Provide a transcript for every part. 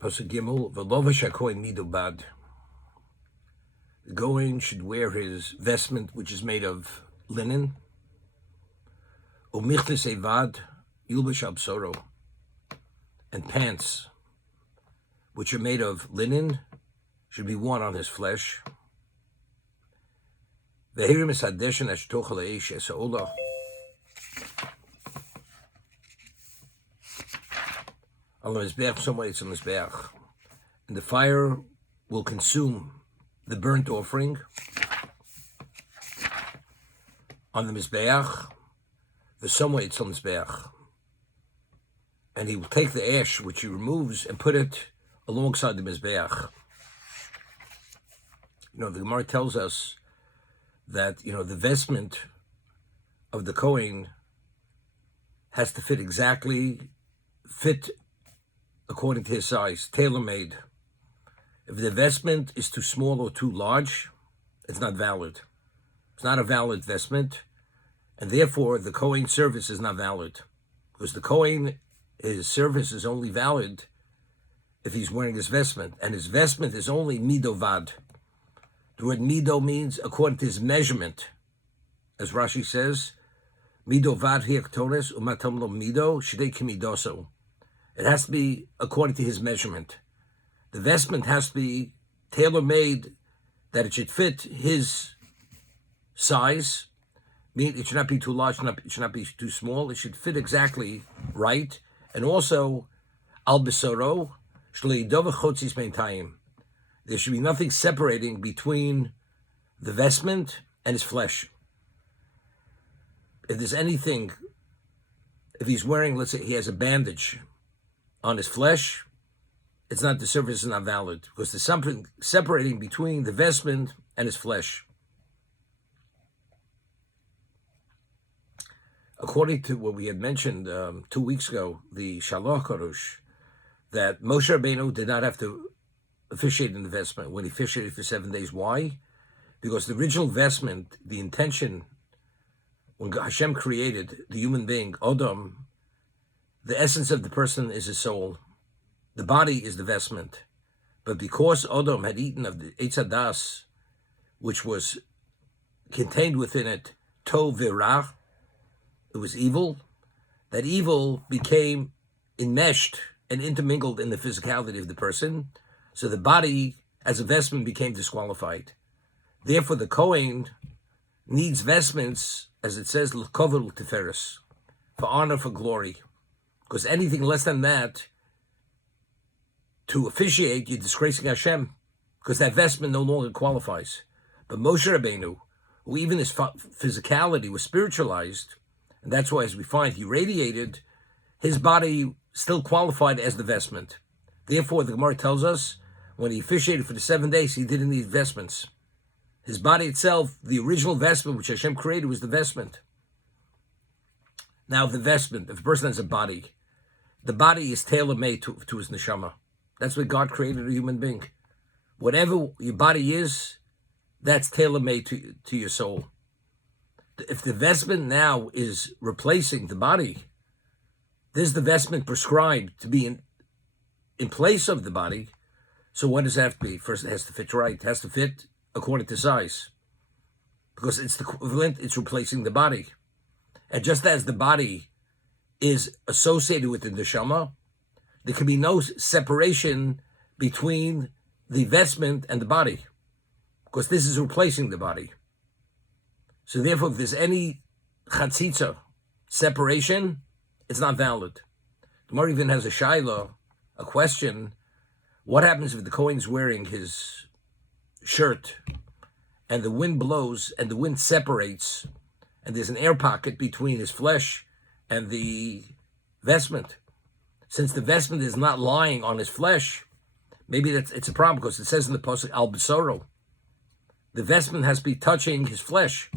Pasuk Gimel, V'lovash hakohen midubad. The Goen should wear his vestment, which is made of linen. Umichlis evad yulbash absoro. And pants, which are made of linen, should be worn on his flesh. V'hirim es hadeshen ashtoch leish es ha'olah. On the mizbeach, somewhere it's on the mizbeach, and the fire will consume the burnt offering on the mizbeach. The somewhere it's on the mizbeach, and he will take the ash which he removes and put it alongside the mizbeach. The Gemara tells us that the vestment of the Kohen has to fit according to his size, tailor-made. If the vestment is too small or too large, it's not valid. It's not a valid vestment, and therefore the Kohen's service is not valid, because the Kohen, his service is only valid if he's wearing his vestment, and his vestment is only midovad. The word mido means according to his measurement. As Rashi says, midovad hiaktones umatam lo mido shidei kimidoso. It has to be according to his measurement. The vestment has to be tailor-made, that it should fit his size. It should not be too large, it should not be too small. It should fit exactly right. And also, al besoro shleidova chotzis meintayim. There should be nothing separating between the vestment and his flesh. If there's anything, if he's wearing, let's say he has a bandage on his flesh, it's not, the service is not valid, because there's something separating between the vestment and his flesh. According to what we had mentioned 2 weeks ago, the Shalach Karush, that Moshe Rabbeinu did not have to officiate in the vestment when he officiated for 7 days. Why? Because the original vestment, the intention, when Hashem created the human being, Adam, the essence of the person is his soul. The body is the vestment. But because Adam had eaten of the Eitz Hadas, which was contained within it, Tov V'Ra, it was evil, that evil became enmeshed and intermingled in the physicality of the person, so the body as a vestment became disqualified. Therefore, the Kohen needs vestments, as it says, l'kovod l'tiferes, for honor, for glory. Because anything less than that, to officiate, you're disgracing Hashem, because that vestment no longer qualifies. But Moshe Rabbeinu, who even his physicality was spiritualized, and that's why, as we find, he radiated, his body still qualified as the vestment. Therefore, the Gemara tells us, when he officiated for the 7 days, he didn't need vestments. His body itself, the original vestment which Hashem created, was the vestment. Now, the vestment, if a person has a body, the body is tailor-made to his neshama. That's what God created a human being. Whatever your body is, that's tailor-made to your soul. If the vestment now is replacing the body, there's the vestment prescribed to be in place of the body. So what does that have to be? First, it has to fit right. It has to fit according to size. Because it's the equivalent, it's replacing the body. And just as the body is associated with the neshama, there can be no separation between the vestment and the body, because this is replacing the body. So therefore, if there's any chatzitza, separation, it's not valid. The Gemara even has a shaila, a question: what happens if the Kohen's wearing his shirt and the wind blows and the wind separates and there's an air pocket between his flesh and the vestment? Since the vestment is not lying on his flesh, maybe it's a problem, because it says in the pasuk al besoro, the vestment has to be touching his flesh.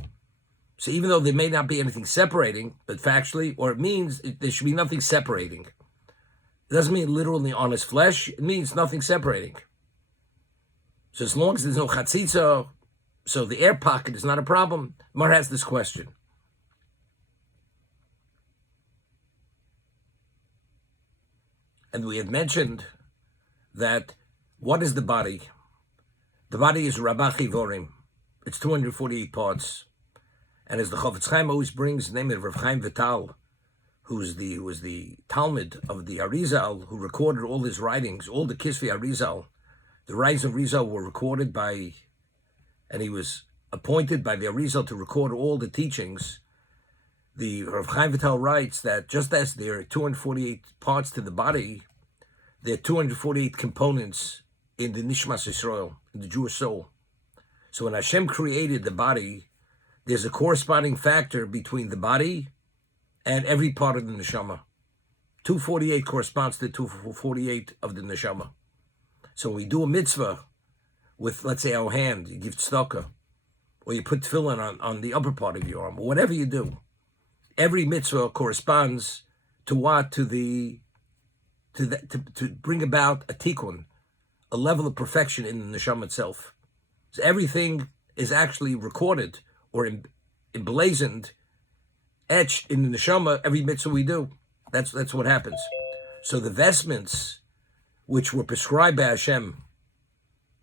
So even though there may not be anything separating, but factually, or it means there should be nothing separating. It doesn't mean literally on his flesh, it means nothing separating. So as long as there's no chatzitza, so the air pocket is not a problem. Mar has this question: And we had mentioned that what is the body? The body is Rabach Ivorim. It's 248 parts. And as the Chofetz Chaim always brings the name of Rav Chaim Vital, who was the Talmud of the Arizal, who recorded all his writings, all the Kisvei Arizal. The writings of Arizal were recorded by, and he was appointed by the Arizal to record all the teachings. The Rav Chaim Vital writes that just as there are 248 parts to the body, there are 248 components in the Nishmas Yisrael, in the Jewish soul. So when Hashem created the body, there's a corresponding factor between the body and every part of the neshama. 248 corresponds to 248 of the neshama. So when we do a mitzvah with, let's say, our hand, you give tzedakah, or you put tefillin on the upper part of your arm, or whatever you do, every mitzvah corresponds to what? To bring about a tikkun, a level of perfection in the neshama itself. So everything is actually recorded or emblazoned, etched in the neshama, every mitzvah we do. That's what happens. So the vestments, which were prescribed by Hashem,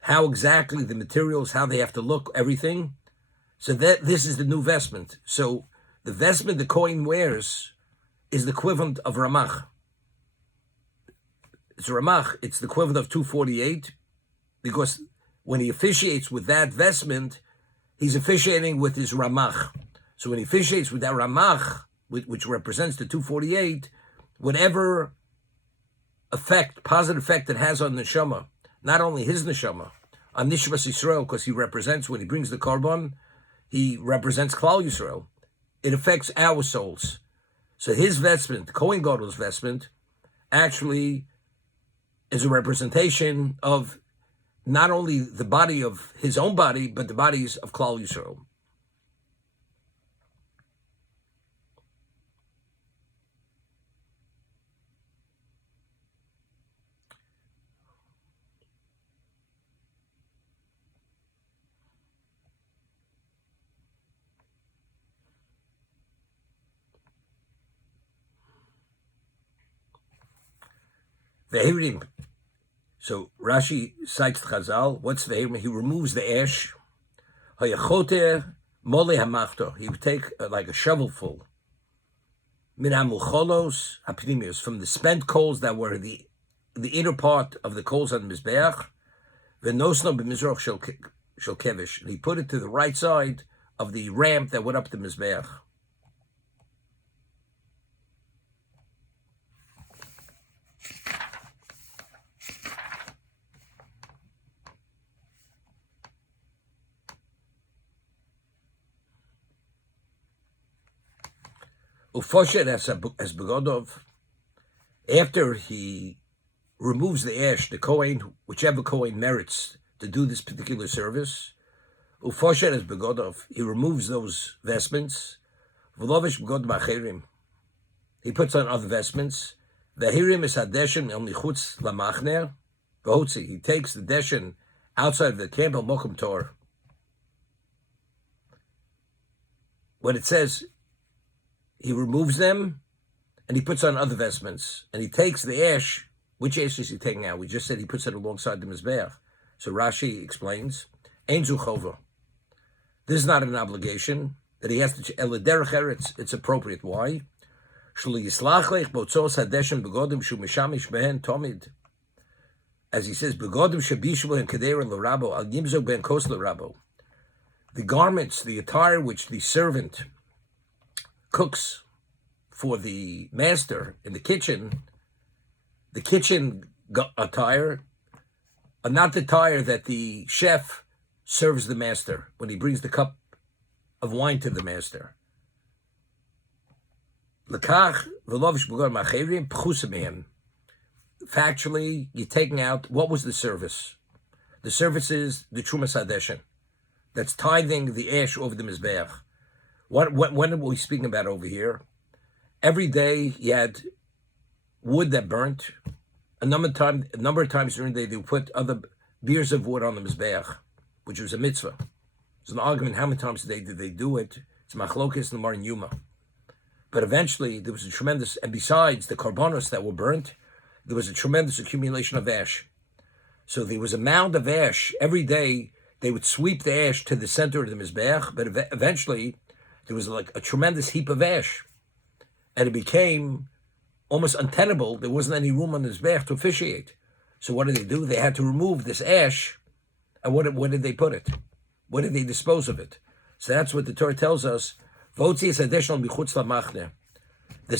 how exactly the materials, how they have to look, everything. So that this is the new vestment. So the vestment the Kohen wears is the equivalent of Ramach. It's Ramach. It's the equivalent of 248, because when he officiates with that vestment, he's officiating with his Ramach. So when he officiates with that Ramach, which represents the 248, whatever effect, positive effect it has on neshama, not only his neshama, on Nishmas Yisrael, because he represents, when he brings the Korban, he represents Klal Yisrael. It affects our souls. So his vestment, the Kohen Gadol's vestment, actually is a representation of not only the body of his own body, but the bodies of Klal Yisrael. Vehirim. So Rashi cites Chazal. What's Vehirim? He removes the ash. Hayachote mole hamachto. He would take like a shovelful. Min hamucholos hapnimius, from the spent coals that were the inner part of the coals on the mizbeach. Venosno b'mizroch shel kevish. And he put it to the right side of the ramp that went up the mizbeach. Ufoshet as begodov, after he removes the ash, the Kohen, whichever Kohen merits to do this particular service, Ufoshet as begodov, he removes those vestments. V'lovish begod macherim, he puts on other vestments. Vehirim is hadeshin el michutz lamachner. V'hotzi, he takes the deshin outside of the camp al mokum tor. When it says he removes them, and he puts on other vestments, and he takes the ash. Which ash is he taking out? We just said he puts it alongside the mizbeach. So Rashi explains, Ein zu chova. This is not an obligation that he has to. Elederech eretz. It's appropriate. Why? Shlo yislach lech botzos hadeshem begodim shu mishamish behen tomid. As he says, begodim shabishu and kedera l'rabo al yimzo ben kos l'rabo. The garments, the attire which the servant cooks for the master in the kitchen attire are not the attire that the chef serves the master when he brings the cup of wine to the master. Factually, you're taking out, what was the service? The service is the Trumas Hadeshin. That's tithing the ash over the Mizbeach. What are we speaking about over here? Every day you had wood that burnt. A number of times during the day they would put other beers of wood on the mizbeach, which was a mitzvah. It's an argument how many times a day did they do it. It's machlokes and Marin Yuma. But eventually there was a tremendous, and besides the karbonos that were burnt, there was a tremendous accumulation of ash. So there was a mound of ash. Every day they would sweep the ash to the center of the Mizbeach, but eventually there was like a tremendous heap of ash. And it became almost untenable. There wasn't any room on the Mizbeach to officiate. So what did they do? They had to remove this ash. And what did they put it? What did they dispose of it? So that's what the Torah tells us. This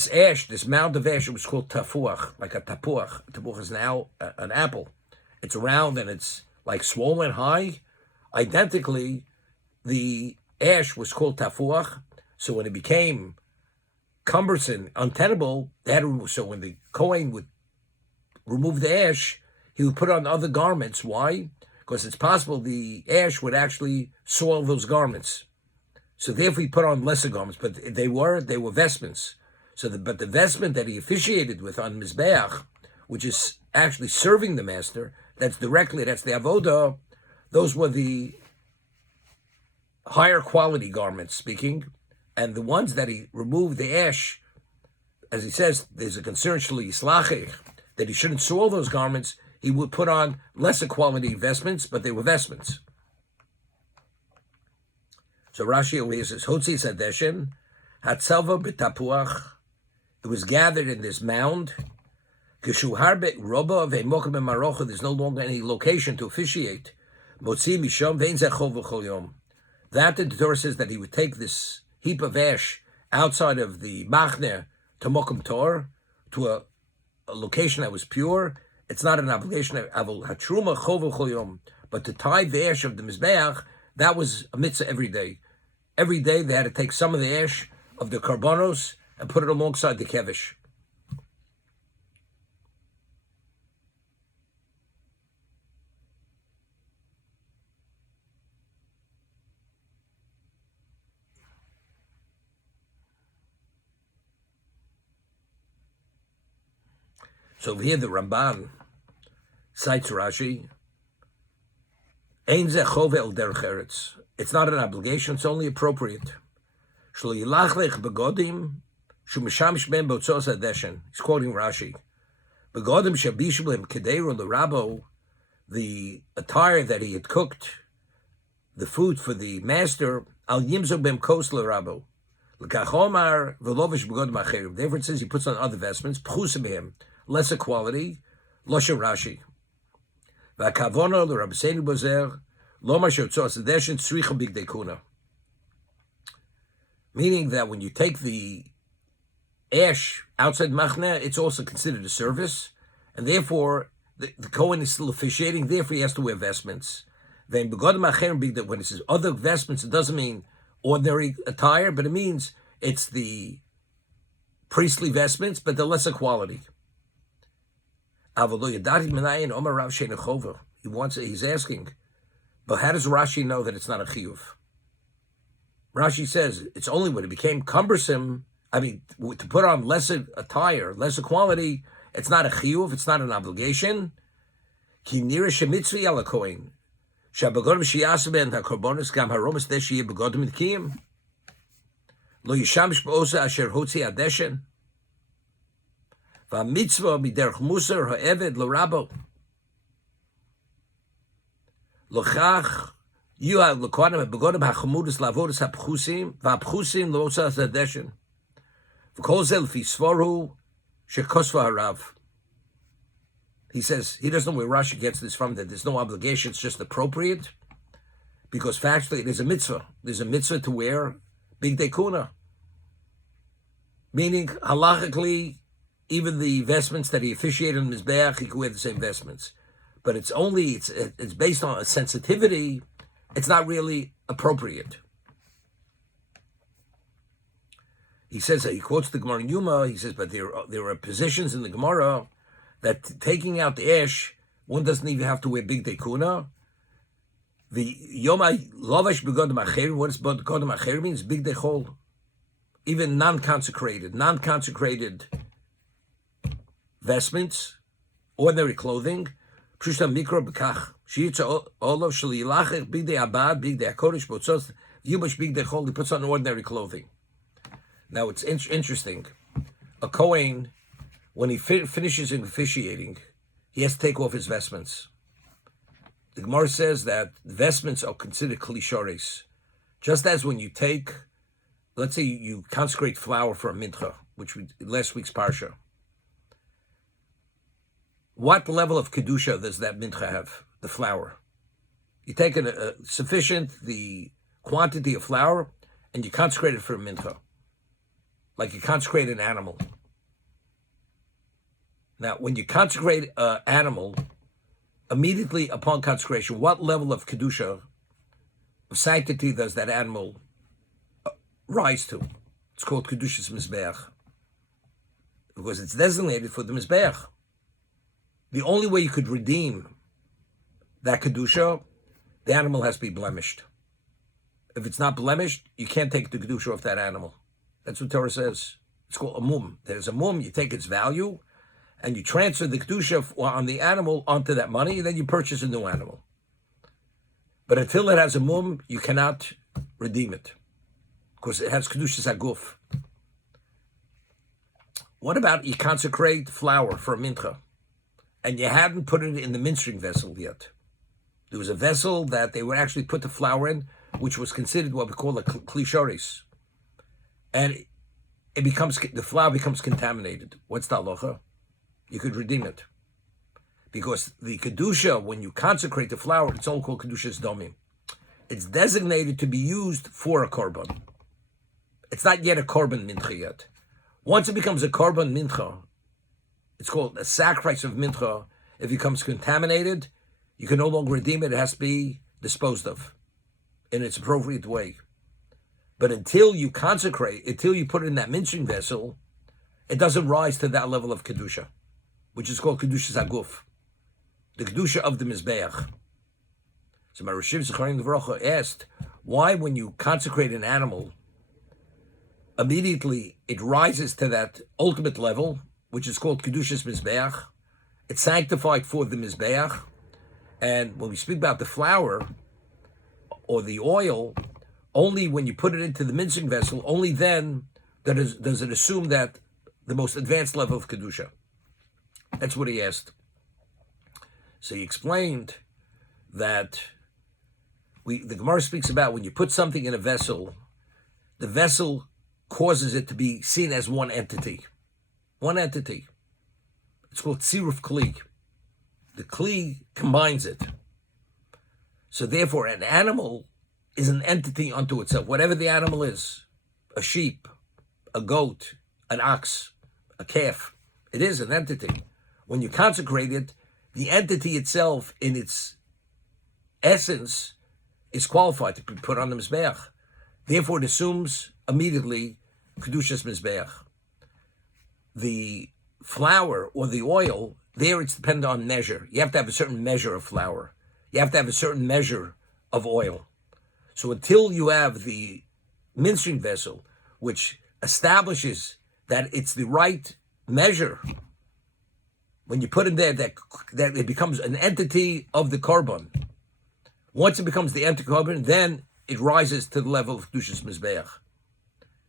ash, this mound of ash, it was called tafuach, like a tapuach. Tapuach is now an apple. It's round and it's like swollen high. Identically, the ash was called tafuach. So when it became cumbersome, untenable, so when the Kohen would remove the ash, he would put on other garments. Why? Because it's possible the ash would actually soil those garments. So therefore he put on lesser garments, but they were vestments. But the vestment that he officiated with on Mizbeach, which is actually serving the master, that's the avodah, those were the higher quality garments, speaking, and the ones that he removed the ash, as he says, there's a concern that he shouldn't soil those garments. He would put on lesser quality vestments, but they were vestments. So Rashi over here says, Hotzi Sadeshin, Hatzava b'tapuach, it was gathered in this mound. There's no longer any location to officiate. That the Torah says that he would take this heap of ash outside of the machne to Mokum Tor, to a location that was pure. It's not an obligation, but to tie the ash of the Mizbeach, that was a mitzvah every day. Every day they had to take some of the ash of the karbanos and put it alongside the kevish. So here the Ramban cites Rashi. Ein ze chove el derech eretz. It's not an obligation, it's only appropriate. Shlo yilachlech begodim shu mishamish ben botzos hadeshen. He's quoting Rashi. Begodim shabishblim kedeiru l'rabo, the attire that he had cooked, the food for the master, al yimzo bem kos l'rabo. L'kachomar v'lovish begodim acherim. Therefore it says he puts on other vestments, pchusim him, lesser quality, loshen Rashi. V'akavono l'rabbeinu bozer, lomar sheotzos hadeshen tzricha bigdei kuna. Meaning that when you take the ash outside machne, it's also considered a service, and therefore the Kohen is still officiating, therefore he has to wear vestments. Then when it says other vestments, it doesn't mean ordinary attire, but it means it's the priestly vestments, but the lesser quality. He's asking, but how does Rashi know that it's not a chiyuv? Rashi says it's only when it became cumbersome, to put on lesser attire, lesser quality, it's not a chiyuv, it's not an obligation. Ki nira shemitzvi ala kohen, shabagodim shiyasa ben hakorbonis gam haromis deshi begodim itkiyim, lo yishamish b'osa asher hotzi adeshen, v'amitzvah b'derech musar ha'eved lo rabo, lo chach you have l'kohanim begodim ha'chamudas la'avodas ha'pchusim v'ha'pchusim lo'osa adeshen. He says he doesn't know where Rashi gets this from, that there's no obligation, it's just appropriate, because factually there's a mitzvah. There's a mitzvah to wear bigdei kuna. Meaning, halachically, even the vestments that he officiated on Mizbeach, he could wear the same vestments. But it's based on a sensitivity, it's not really appropriate. He says, he quotes the Gemara in Yuma, he says, but there are positions in the Gemara that taking out the ash, one doesn't even have to wear bigdei kuna. The Yoma Lovash Begodim Acherim, what does Begodim Acherim means? Bigdei chol. Even non-consecrated vestments, ordinary clothing, Pshusha Mikro Bekach, Shiyitza Olav Shali Yilachech, Bigdei Abad, Bigdei HaKodesh, Botzos, Yubash Bigdei chol, he puts on ordinary clothing. Now, it's interesting. A Kohen, when he finishes in officiating, he has to take off his vestments. The Gemara says that vestments are considered klishores. Just as when you take, let's say you consecrate flour for a mincha, which we last week's parsha. What level of kedusha does that mincha have? The flour. You take sufficient the quantity of flour and you consecrate it for a mincha, like you consecrate an animal. Now, when you consecrate an animal, immediately upon consecration, what level of kedusha, of sanctity, does that animal rise to? It's called kedushas mizbeach, because it's designated for the mizbeach. The only way you could redeem that kedusha, the animal has to be blemished. If it's not blemished, you can't take the kedusha off that animal. That's what Torah says. It's called a mum. There's a mum. You take its value, and you transfer the kedusha on the animal onto that money, and then you purchase a new animal. But until it has a mum, you cannot redeem it, because it has kedushas haguf. What about you consecrate flour for a mincha, and you hadn't put it in the mincing vessel yet? There was a vessel that they would actually put the flour in, which was considered what we call a klishoris, and the flour becomes contaminated. What's the halacha? You could redeem it, because the kedusha, when you consecrate the flour, it's all called kedushas domim. It's designated to be used for a korban. It's not yet a korban mincha yet. Once it becomes a korban mincha, it's called a sacrifice of mincha. If it becomes contaminated, you can no longer redeem it. It has to be disposed of in its appropriate way. But until you consecrate, until you put it in that mincing vessel, it doesn't rise to that level of kedusha, which is called kedushas haguf, the kedusha of the mizbeach. So my Rishiv Zecharim Devracha asked, why when you consecrate an animal, immediately it rises to that ultimate level, which is called kedushas mizbeach. It's sanctified for the mizbeach. And when we speak about the flour or the oil, only when you put it into the mincing vessel, only then does it assume that the most advanced level of kedusha. That's what he asked. So he explained that the Gemara speaks about when you put something in a vessel, the vessel causes it to be seen as one entity. One entity. It's called tziruf kli. The kli combines it. So therefore, an animal is an entity unto itself. Whatever the animal is, a sheep, a goat, an ox, a calf, it is an entity. When you consecrate it, the entity itself, in its essence, is qualified to be put on the mizbeach. Therefore, it assumes immediately kedushas mizbeach. The flour or the oil, there it's dependent on measure. You have to have a certain measure of flour. You have to have a certain measure of oil. So until you have the mincing vessel, which establishes that it's the right measure, when you put in there that it becomes an entity of the korban. Once it becomes the entity korban, then it rises to the level of kedushas mizbeach.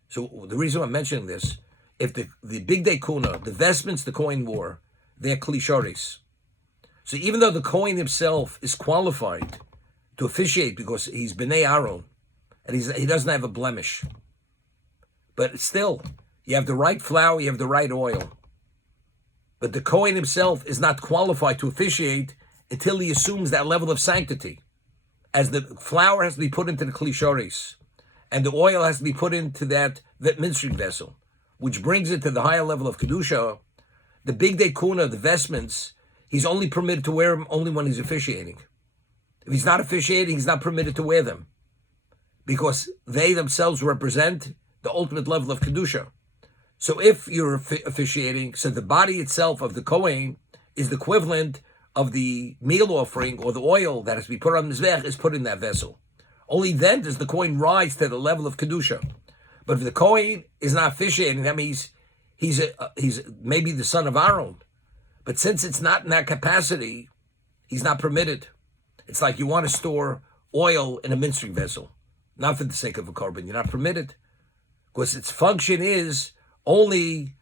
So the reason I'm mentioning this, if the big day kuna, the vestments the Kohen wore, they're klishoris. So even though the Kohen himself is qualified to officiate because he's b'nei Aaron and he doesn't have a blemish, but still, you have the right flour, you have the right oil. But the Kohen himself is not qualified to officiate until he assumes that level of sanctity. As the flour has to be put into the klishoris, and the oil has to be put into that mincing vessel, which brings it to the higher level of kedusha. The big day kuna, the vestments, he's only permitted to wear them only when he's officiating. If he's not officiating, he's not permitted to wear them, because they themselves represent the ultimate level of kedusha. So if you're officiating, so the body itself of the Kohen is the equivalent of the meal offering or the oil that has to be put on the mizbech is put in that vessel. Only then does the Kohen rise to the level of kedusha. But if the Kohen is not officiating, that means he's maybe the son of Aaron. But since it's not in that capacity, he's not permitted. It's like you want to store oil in a mincing vessel, not for the sake of a korban. You're not permitted, because its function is only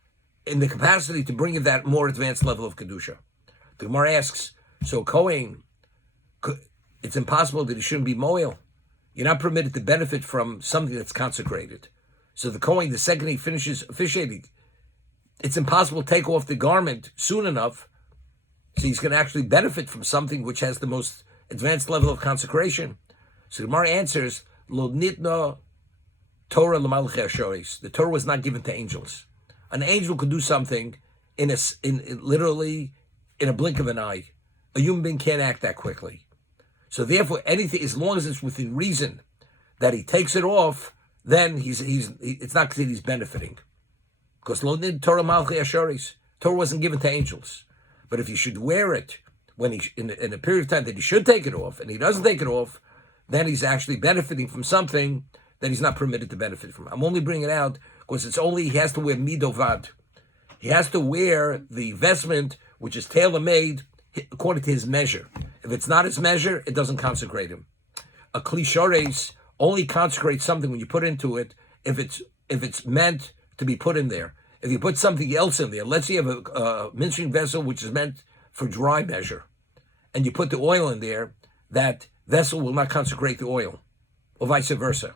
in the capacity to bring it that more advanced level of kedusha. The Gemara asks, so Kohen, it's impossible that he shouldn't be moil. You're not permitted to benefit from something that's consecrated. So the Kohen, the second he finishes officiating, it's impossible to take off the garment soon enough, so he's going to actually benefit from something which has the most advanced level of consecration. So the Gemara answers, Lo nitna Torah l'malchei hashoris. The Torah was not given to angels. An angel could do something literally in a blink of an eye. A human being can't act that quickly. So therefore, anything, as long as it's within reason that he takes it off, then it's not because he's benefiting. Because lo nid Torah malchei hashoris. Torah wasn't given to angels. But if you should wear it when he in a period of time that he should take it off, and he doesn't take it off, then he's actually benefiting from something that he's not permitted to benefit from. I'm only bringing it out because he has to wear midovad. He has to wear the vestment which is tailor-made according to his measure. If it's not his measure, it doesn't consecrate him. A klishores only consecrates something when you put into it if it's meant to be put in there. If you put something else in there, let's say you have a mincing vessel which is meant for dry measure, and you put the oil in there, that vessel will not consecrate the oil, or vice versa.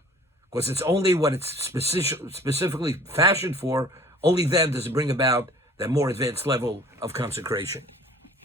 Because it's only what it's specifically fashioned for, only then does it bring about that more advanced level of consecration.